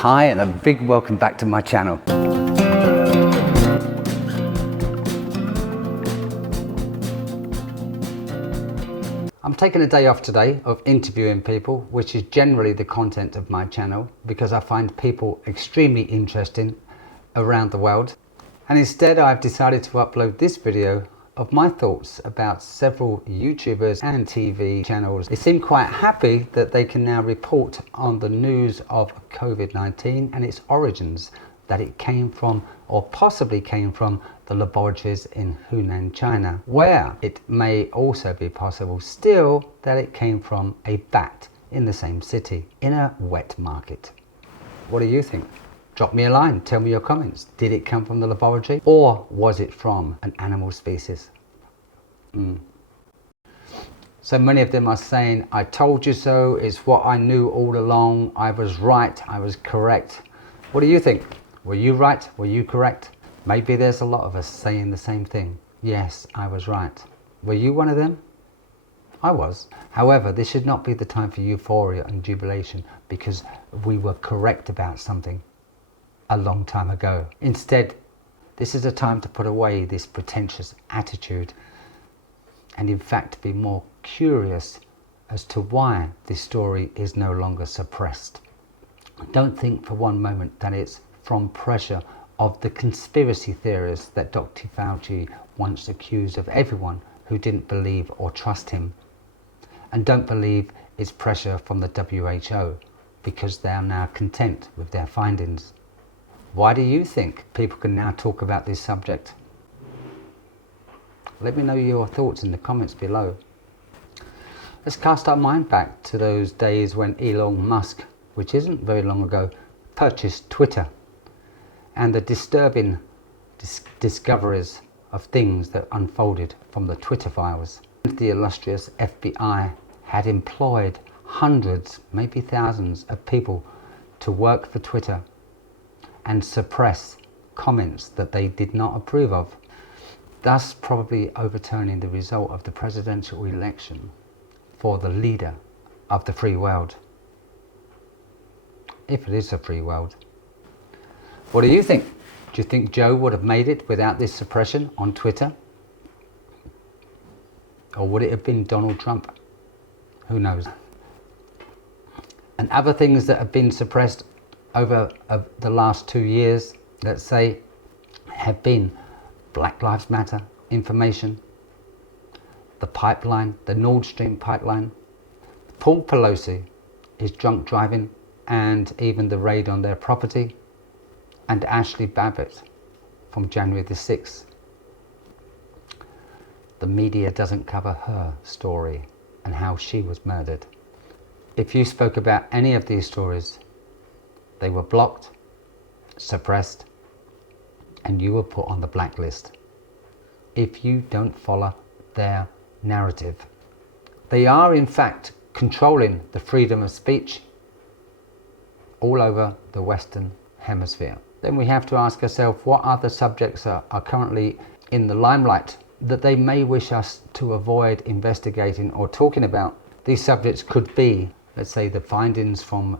Hi and a big welcome back to my channel. I'm taking a day off today of interviewing people, which is generally the content of my channel, because I find people extremely interesting around the world. And instead I've decided to upload this video of my thoughts about several YouTubers and TV channels. They seem quite happy that they can now report on the news of COVID-19 and its origins, that it came from or possibly came from the laboratories in Hunan, China, where it may also be possible still that it came from a bat in the same city in a wet market. What do you think? Drop me a line, tell me your comments. Did it come from the laboratory or was it from an animal species? So many of them are saying, I told you so, it's what I knew all along, I was right, I was correct. What do you think? Were you right? Were you correct? Maybe there's a lot of us saying the same thing. Yes, I was right. Were you one of them? I was. However, this should not be the time for euphoria and jubilation because we were correct about something a long time ago. Instead, this is a time to put away this pretentious attitude and in fact be more curious as to why this story is no longer suppressed. Don't think for one moment that it's from pressure of the conspiracy theorists that Dr. Fauci once accused of everyone who didn't believe or trust him. And don't believe it's pressure from the WHO because they are now content with their findings. Why do you think people can now talk about this subject? Let me know your thoughts in the comments below. Let's cast our mind back to those days when Elon Musk, which isn't very long ago, purchased Twitter, and the disturbing discoveries of things that unfolded from the Twitter files. The illustrious FBI had employed hundreds, maybe thousands of people to work for Twitter and suppress comments that they did not approve of, thus probably overturning the result of the presidential election for the leader of the free world. If it is a free world. What do you think? Do you think Joe would have made it without this suppression on Twitter? Or would it have been Donald Trump? Who knows? And other things that have been suppressed over the last 2 years, let's say, have been Black Lives Matter information, the pipeline, the Nord Stream pipeline, Paul Pelosi, his drunk driving, and even the raid on their property, and Ashley Babbitt from January the 6th. The media doesn't cover her story and how she was murdered. If you spoke about any of these stories, they were blocked, suppressed, and you were put on the blacklist if you don't follow their narrative. They are in fact controlling the freedom of speech all over the Western Hemisphere. Then we have to ask ourselves what other subjects are currently in the limelight that they may wish us to avoid investigating or talking about. These subjects could be, let's say, the findings from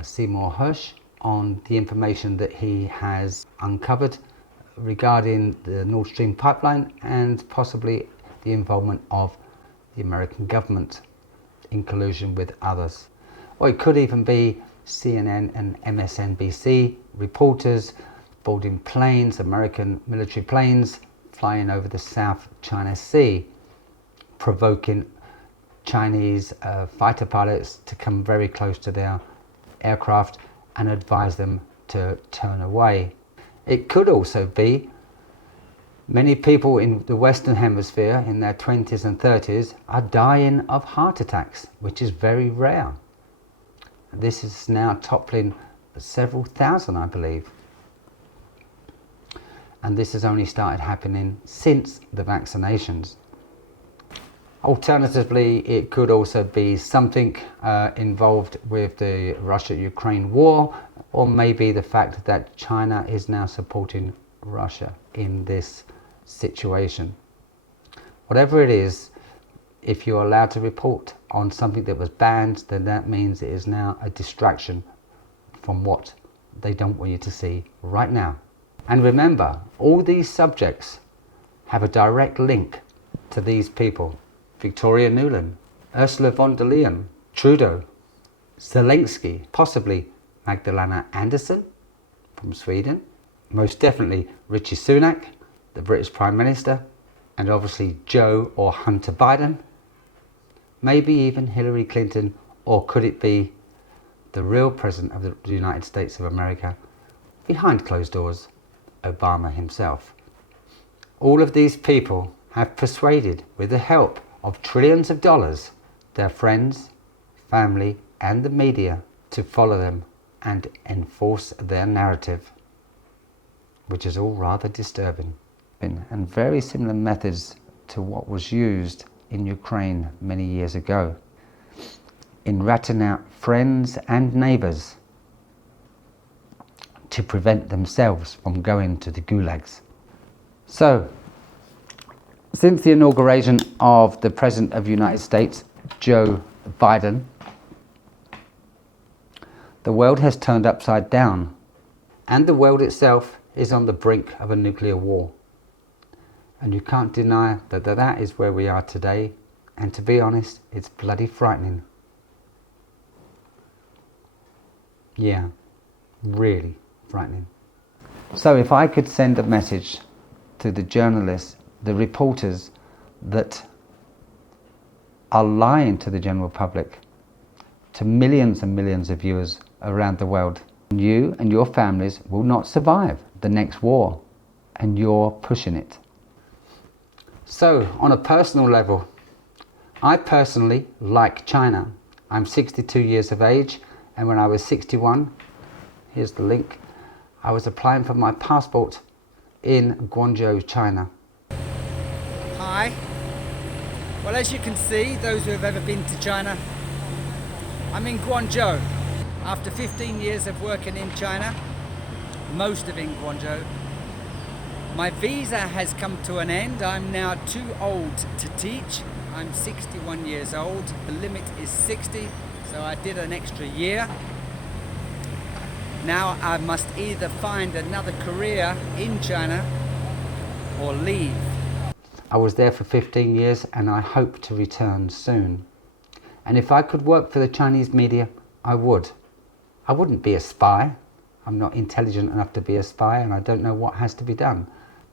Seymour Hersh on the information that he has uncovered regarding the Nord Stream pipeline and possibly the involvement of the American government in collusion with others. Or it could even be CNN and MSNBC reporters boarding planes, American military planes, flying over the South China Sea, provoking Chinese fighter pilots to come very close to their aircraft and advise them to turn away. It could also be many people in the Western Hemisphere in their 20s and 30s are dying of heart attacks, which is very rare. This is now toppling several thousand, I believe. And this has only started happening since the vaccinations. Alternatively, it could also be something involved with the Russia-Ukraine war, or maybe the fact that China is now supporting Russia in this situation. Whatever it is, if you're allowed to report on something that was banned, then that means it is now a distraction from what they don't want you to see right now. And remember, all these subjects have a direct link to these people: Victoria Nuland, Ursula von der Leyen, Trudeau, Zelensky, possibly Magdalena Andersson from Sweden, most definitely Rishi Sunak, the British Prime Minister, and obviously Joe or Hunter Biden, maybe even Hillary Clinton, or could it be the real President of the United States of America, behind closed doors, Obama himself. All of these people have persuaded, with the help of trillions of dollars, their friends, family and the media to follow them and enforce their narrative, which is all rather disturbing. And very similar methods to what was used in Ukraine many years ago, in ratting out friends and neighbours to prevent themselves from going to the gulags. So, since the inauguration of the President of the United States, Joe Biden, the world has turned upside down, and the world itself is on the brink of a nuclear war. And you can't deny that that is where we are today, and to be honest, it's bloody frightening. Yeah, really frightening. So if I could send a message to the journalists, the reporters that are lying to the general public, to millions and millions of viewers around the world, you and your families will not survive the next war, and you're pushing it. So, on a personal level, I personally like China. I'm 62 years of age, and when I was 61, here's the link, I was applying for my passport in Guangzhou, China. Hi. Well, as you can see, those who have ever been to China, I'm in Guangzhou. After 15 years of working in China, most of it in Guangzhou, my visa has come to an end. I'm now too old to teach. I'm 61 years old. The limit is 60, so I did an extra year. Now I must either find another career in China or leave. I was there for 15 years and I hope to return soon. And if I could work for the Chinese media, I would. I wouldn't be a spy. I'm not intelligent enough to be a spy, and I don't know what has to be done.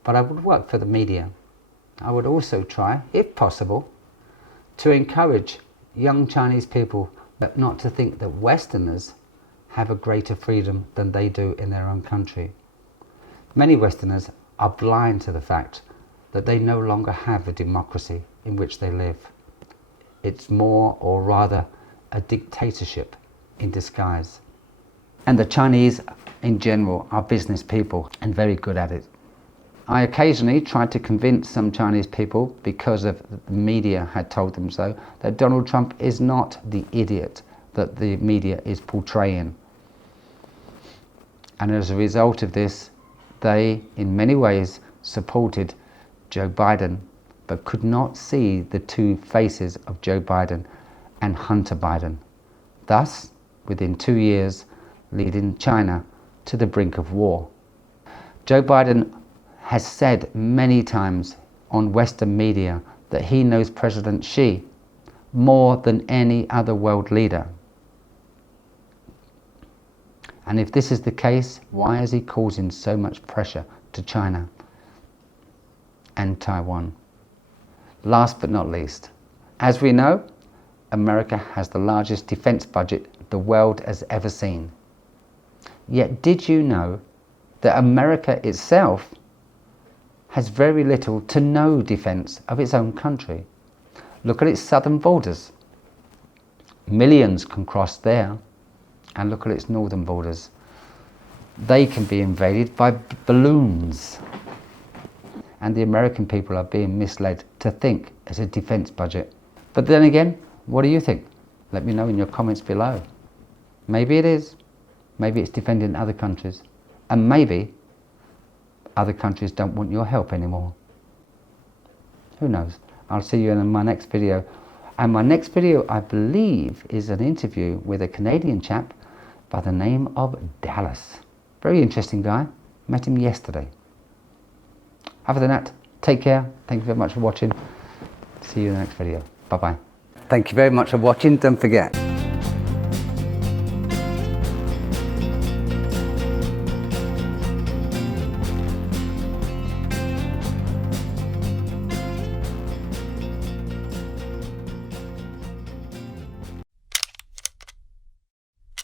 But I would work for the media. I would also try, if possible, to encourage young Chinese people not to think that Westerners have a greater freedom than they do in their own country. Many Westerners are blind to the fact that they no longer have a democracy in which they live. It's more, or rather, a dictatorship in disguise. And the Chinese in general are business people and very good at it. I occasionally tried to convince some Chinese people, because of the media had told them so, that Donald Trump is not the idiot that the media is portraying. And as a result of this, they in many ways supported Joe Biden, but could not see the two faces of Joe Biden and Hunter Biden, thus within 2 years leading China to the brink of war. Joe Biden has said many times on Western media that he knows President Xi more than any other world leader. And if this is the case, why is he causing so much pressure to China and Taiwan? Last but not least, as we know, America has the largest defense budget the world has ever seen. Yet did you know that America itself has very little to no defense of its own country? Look at its southern borders. Millions can cross there, and look at its northern borders. They can be invaded by balloons. And the American people are being misled to think it's a defense budget. But then again, what do you think? Let me know in your comments below. Maybe it is. Maybe it's defending other countries. And maybe other countries don't want your help anymore. Who knows? I'll see you in my next video. And my next video, I believe, is an interview with a Canadian chap by the name of Dallas. Very interesting guy. Met him yesterday. Other than that, take care. Thank you very much for watching. See you in the next video. Bye-bye. Thank you very much for watching. Don't forget,